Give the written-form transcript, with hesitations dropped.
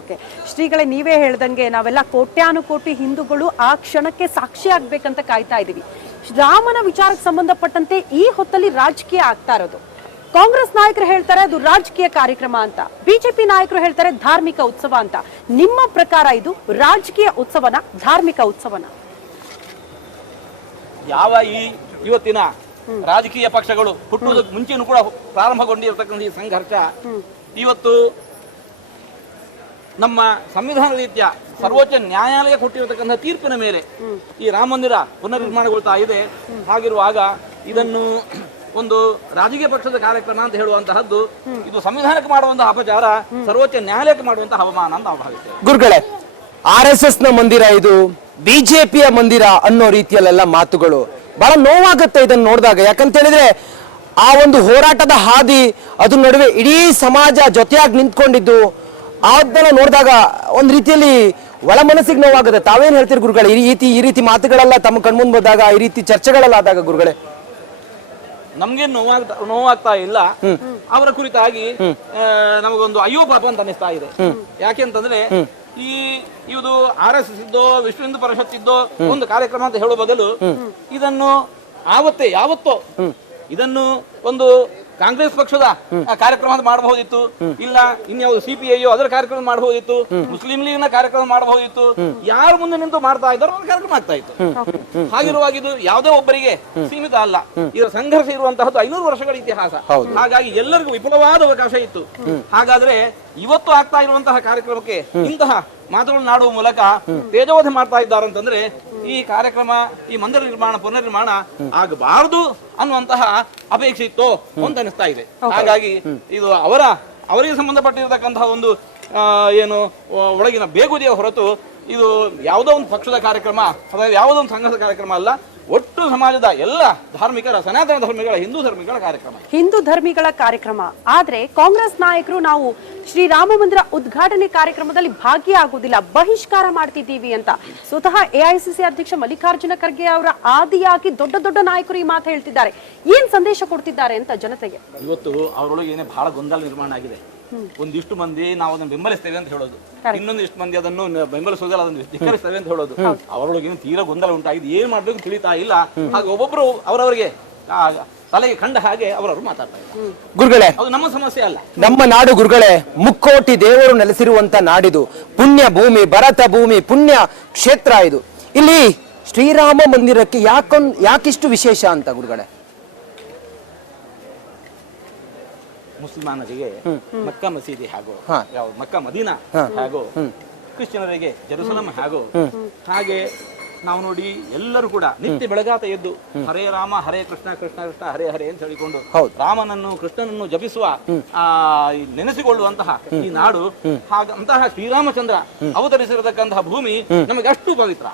Okay, ಶ್ರೀಗಳೇ ನೀವೇ ಹೇಳ್ದಂಗೆ ನಾವೆಲ್ಲ ಕೋಟ್ಯಾನುಕೋಟಿ ಹಿಂದೂಗಳು ಆ ಕ್ಷಣಕ್ಕೆ ಸಾಕ್ಷಿ ಆಗ್ಬೇಕಂತ ಕಾಯ್ತಾ ಇದೀವಿ. ರಾಮನ ವಿಚಾರಕ್ಕೆ ಸಂಬಂಧಪಟ್ಟಂತೆ ಈ ಹೊತ್ತಲ್ಲಿ ರಾಜಕೀಯ ಆಗ್ತಾ ಇರೋದು. ಕಾಂಗ್ರೆಸ್ ನಾಯಕರು ಹೇಳ್ತಾರೆ ಅದು ರಾಜಕೀಯ ಕಾರ್ಯಕ್ರಮ ಅಂತ, ಬಿಜೆಪಿ ನಾಯಕರು ಹೇಳ್ತಾರೆ ಧಾರ್ಮಿಕ ಉತ್ಸವ ಅಂತ. ನಿಮ್ಮ ಪ್ರಕಾರ ಇದು ರಾಜಕೀಯ ಉತ್ಸವನ, ಧಾರ್ಮಿಕ ಉತ್ಸವನ? ಯಾವ ಇವತ್ತಿನ ರಾಜಕೀಯ ಪಕ್ಷಗಳು ಹುಟ್ಟುವುದಕ್ಕೆ ಮುಂಚೆನೂ ಕೂಡ ಪ್ರಾರಂಭಗೊಂಡಿರತಕ್ಕಂಥ ಈ ಸಂಘರ್ಷ ಇವತ್ತು ನಮ್ಮ ಸಂವಿಧಾನ ರೀತಿಯ ಸರ್ವೋಚ್ಚ ನ್ಯಾಯಾಲಯ ಕೊಟ್ಟಿರತಕ್ಕಂಥ ತೀರ್ಪಿನ ಮೇಲೆ ಈ ರಾಮ ಮಂದಿರ ಪುನರ್ನಿರ್ಮಾಣಗೊಳ್ತಾ ಇದೆ. ಹಾಗಿರುವಾಗ ಇದನ್ನು ಒಂದು ರಾಜಕೀಯ ಪಕ್ಷದ ಕಾರ್ಯಕ್ರಮ ಅಂತ ಹೇಳುವಂತಹದ್ದು ಇದು ಸಂವಿಧಾನಕ್ಕೆ ಮಾಡುವಂತಹ ಅಪಚಾರ, ಸರ್ವೋಚ್ಚ ನ್ಯಾಯಾಲಯಕ್ಕೆ ಮಾಡುವಂತಹ ಅವಮಾನ ಅಂತ ನಾವು ಭಾವಿಸ್ತೇವೆ. ಗುರುಗಳೇ, RSS ನ ಮಂದಿರ ಇದು, ಬಿಜೆಪಿಯ ಮಂದಿರ ಅನ್ನೋ ರೀತಿಯಲ್ಲೆಲ್ಲ ಮಾತುಗಳು ಬಹಳ ನೋವಾಗುತ್ತೆ ಇದನ್ನು ನೋಡಿದಾಗ. ಯಾಕಂತ ಹೇಳಿದ್ರೆ ಆ ಒಂದು ಹೋರಾಟದ ಹಾದಿ, ಅದ್ರ ನಡುವೆ ಇಡೀ ಸಮಾಜ ಜೊತೆಯಾಗಿ ನಿಂತ್ಕೊಂಡಿದ್ದು, ಅದನ್ನೆಲ್ಲ ನೋಡಿದಾಗ ಒಂದ್ ರೀತಿಯಲ್ಲಿ ಒಳ ಮನಸ್ಸಿಗೆ ನೋವಾಗುತ್ತೆ. ತಾವೇನ್ ಹೇಳ್ತೀರಿ ಗುರುಗಳೇ? ಈ ರೀತಿ ಮಾತುಗಳೆಲ್ಲ ತಮ್ಮ ಕಣ್ಮುಂದ್ ಬಂದಾಗ, ಈ ರೀತಿ ಚರ್ಚೆಗಳೆಲ್ಲ ಆದಾಗ ಗುರುಗಳೇ? ನಮ್ಗೆ ನೋವಾಗ್ತಾ ಇಲ್ಲ. ಅವರ ಕುರಿತಾಗಿ ನಮಗೊಂದು ಅಯ್ಯೋ ಪಾಪ ಅಂತ ಅನಿಸ್ತಾ ಇದೆ. ಯಾಕೆಂತಂದ್ರೆ ಇದು RSS ಇದ್ದೋ ವಿಶ್ವ ಹಿಂದೂ ಪರಿಷತ್ ಇದ್ದೋ ಒಂದು ಕಾರ್ಯಕ್ರಮ ಅಂತ ಹೇಳುವ ಬದಲು ಇದನ್ನು ಯಾವತ್ತೋ ಇದನ್ನು ಒಂದು ಕಾಂಗ್ರೆಸ್ ಪಕ್ಷದ ಕಾರ್ಯಕ್ರಮ ಮಾಡಬಹುದಿತ್ತು, ಇಲ್ಲ ಇನ್ಯಾವುದು CPI ಅದರ ಕಾರ್ಯಕ್ರಮ ಮಾಡಬಹುದಿತ್ತು, ಮುಸ್ಲಿಂ ಲೀಗ್ನ ಕಾರ್ಯಕ್ರಮ ಮಾಡಬಹುದಿತ್ತು. ಯಾರು ಮುಂದೆ ನಿಂತು ಮಾಡ್ತಾ ಇದ್ದಾರೋ ಅವ್ರ ಕಾರ್ಯಕ್ರಮ ಆಗ್ತಾ ಇತ್ತು. ಹಾಗಿರುವಾಗ ಇದು ಯಾವುದೇ ಒಬ್ಬರಿಗೆ ಸೀಮಿತ ಅಲ್ಲ. ಇದರ ಸಂಘರ್ಷ ಇರುವಂತಹದ್ದು 500 ವರ್ಷಗಳ ಇತಿಹಾಸ. ಹಾಗಾಗಿ ಎಲ್ಲರಿಗೂ ವಿಪುಲವಾದ ಅವಕಾಶ ಇತ್ತು. ಹಾಗಾದ್ರೆ ಇವತ್ತು ಆಗ್ತಾ ಇರುವಂತಹ ಕಾರ್ಯಕ್ರಮಕ್ಕೆ ಇಂತಹ ಮಾತುಗಳನ್ನು ಆಡುವ ಮೂಲಕ ತೇಜೋವಧೆ ಮಾಡ್ತಾ ಇದ್ದಾರೆ ಅಂತಂದ್ರೆ ಈ ಕಾರ್ಯಕ್ರಮ, ಈ ಮಂದಿರ ನಿರ್ಮಾಣ ಪುನರ್ನಿರ್ಮಾಣ ಆಗಬಾರದು ಅನ್ನುವಂತಹ ಅಪೇಕ್ಷೆ ಇತ್ತು ಅಂತ ಅನಿಸ್ತಾ ಇದೆ. ಹಾಗಾಗಿ ಇದು ಅವರಿಗೆ ಸಂಬಂಧಪಟ್ಟಿರತಕ್ಕಂತಹ ಒಂದು ಏನು ಒಳಗಿನ ಬೇಗುದಿಯ ಹೊರತು ಇದು ಯಾವುದೋ ಒಂದು ಪಕ್ಷದ ಕಾರ್ಯಕ್ರಮ ಅಥವಾ ಯಾವುದೋ ಒಂದು ಸಂಘದ ಕಾರ್ಯಕ್ರಮ ಅಲ್ಲ. ಒಟ್ಟು ಸಮಾಜದ ಎಲ್ಲ ಧಾರ್ಮಿಕರ, ಸನಾತನ ಧರ್ಮಿಗಳ, ಹಿಂದೂ ಧರ್ಮಿಗಳ ಕಾರ್ಯಕ್ರಮ, ಹಿಂದೂ ಧರ್ಮಿಗಳ ಕಾರ್ಯಕ್ರಮ. ಆದ್ರೆ ಕಾಂಗ್ರೆಸ್ ನಾಯಕರು ನಾವು ಶ್ರೀರಾಮ ಮಂದಿರ ಉದ್ಘಾಟನೆ ಕಾರ್ಯಕ್ರಮದಲ್ಲಿ ಭಾಗಿಯಾಗುವುದಿಲ್ಲ, ಬಹಿಷ್ಕಾರ ಮಾಡ್ತಿದ್ದೀವಿ ಅಂತ ಸ್ವತಃ AICC ಅಧ್ಯಕ್ಷ ಮಲ್ಲಿಕಾರ್ಜುನ ಖರ್ಗೆ ಅವರ ಆದಿಯಾಗಿ ದೊಡ್ಡ ದೊಡ್ಡ ನಾಯಕರು ಈ ಮಾತು ಹೇಳ್ತಿದ್ದಾರೆ. ಏನ್ ಸಂದೇಶ ಕೊಡ್ತಿದ್ದಾರೆ ಅಂತ ಜನತೆಗೆ? ಇವತ್ತು ಅವರೊಳಗೆ ಏನೇ ಬಹಳ ಗೊಂದಲ ನಿರ್ಮಾಣ ಆಗಿದೆ. ಒಂದಿಷ್ಟು ಮಂದಿ ನಾವು ಅದನ್ನು ಬೆಂಬಲಿಸ್ತೇವೆ ಅಂತ ಹೇಳೋದು, ಇನ್ನೊಂದಿಷ್ಟು ಮಂದಿ ಅದನ್ನು ಬೆಂಬಲಿಸುವುದಲ್ಲ, ಅದನ್ನು ಧಿಕ್ಕರಿಸ್ತೇವೆ ಅಂತ ಹೇಳೋದು. ಅವರೊಳಗೆ ತೀರಾ ಗೊಂದಲ ಉಂಟಾಗಿದೆ, ಏನ್ ಮಾಡ್ಬೇಕು ತಿಳಿತಾ ಇಲ್ಲ. ಹಾಗೆ ಒಬ್ಬೊಬ್ರು ಅವರವರಿಗೆ ತಲೆಗೆ ಕಂಡ ಹಾಗೆ ಅವರವರು ಮಾತಾಡ್ತಾ ಇದ್ದಾರೆ. ಗುರುಗಳೇ, ಅದು ನಮ್ಮ ಸಮಸ್ಯೆ ಅಲ್ಲ. ನಮ್ಮ ನಾಡು ಗುರುಗಳೇ, ಮುಕ್ಕೋಟಿ ದೇವರು ನೆಲೆಸಿರುವಂತ ನಾಡಿದು, ಪುಣ್ಯ ಭೂಮಿ, ಭರತ ಭೂಮಿ, ಪುಣ್ಯ ಕ್ಷೇತ್ರ ಇದು. ಇಲ್ಲಿ ಶ್ರೀರಾಮ ಮಂದಿರಕ್ಕೆ ಯಾಕಿಷ್ಟು ವಿಶೇಷ ಅಂತ ಗುರುಗಳೇ? ಮುಸಲ್ಮಾನರಿಗೆ ಮಕ್ಕಾ ಮಸೀದಿ ಹಾಗೂ ಮಕ್ಕಾ ಮದೀನಾ ಹಾಗೂ ಕ್ರಿಶ್ಚಿಯನರಿಗೆ ಜೆರುಸಲಂ ಹಾಗೂ ಹಾಗೆ ನಾವು ನೋಡಿ ಎಲ್ಲರೂ ಕೂಡ ನಿತ್ಯ ಬೆಳಗಾತ ಎದ್ದು ಹರೇ ರಾಮ ಹರೇ ಕೃಷ್ಣ ಕೃಷ್ಣ ಕೃಷ್ಣ ಹರೇ ಹರೇ ಅಂತ ಹೇಳಿಕೊಂಡು ರಾಮನನ್ನು ಕೃಷ್ಣನನ್ನು ಜಪಿಸುವ ನೆನೆಸಿಕೊಳ್ಳುವಂತಹ ಈ ನಾಡು, ಹಾಗಂತಹ ಶ್ರೀರಾಮಚಂದ್ರ ಅವತರಿಸಿರತಕ್ಕಂತಹ ಭೂಮಿ ನಮಗೆ ಅಷ್ಟು ಪವಿತ್ರ.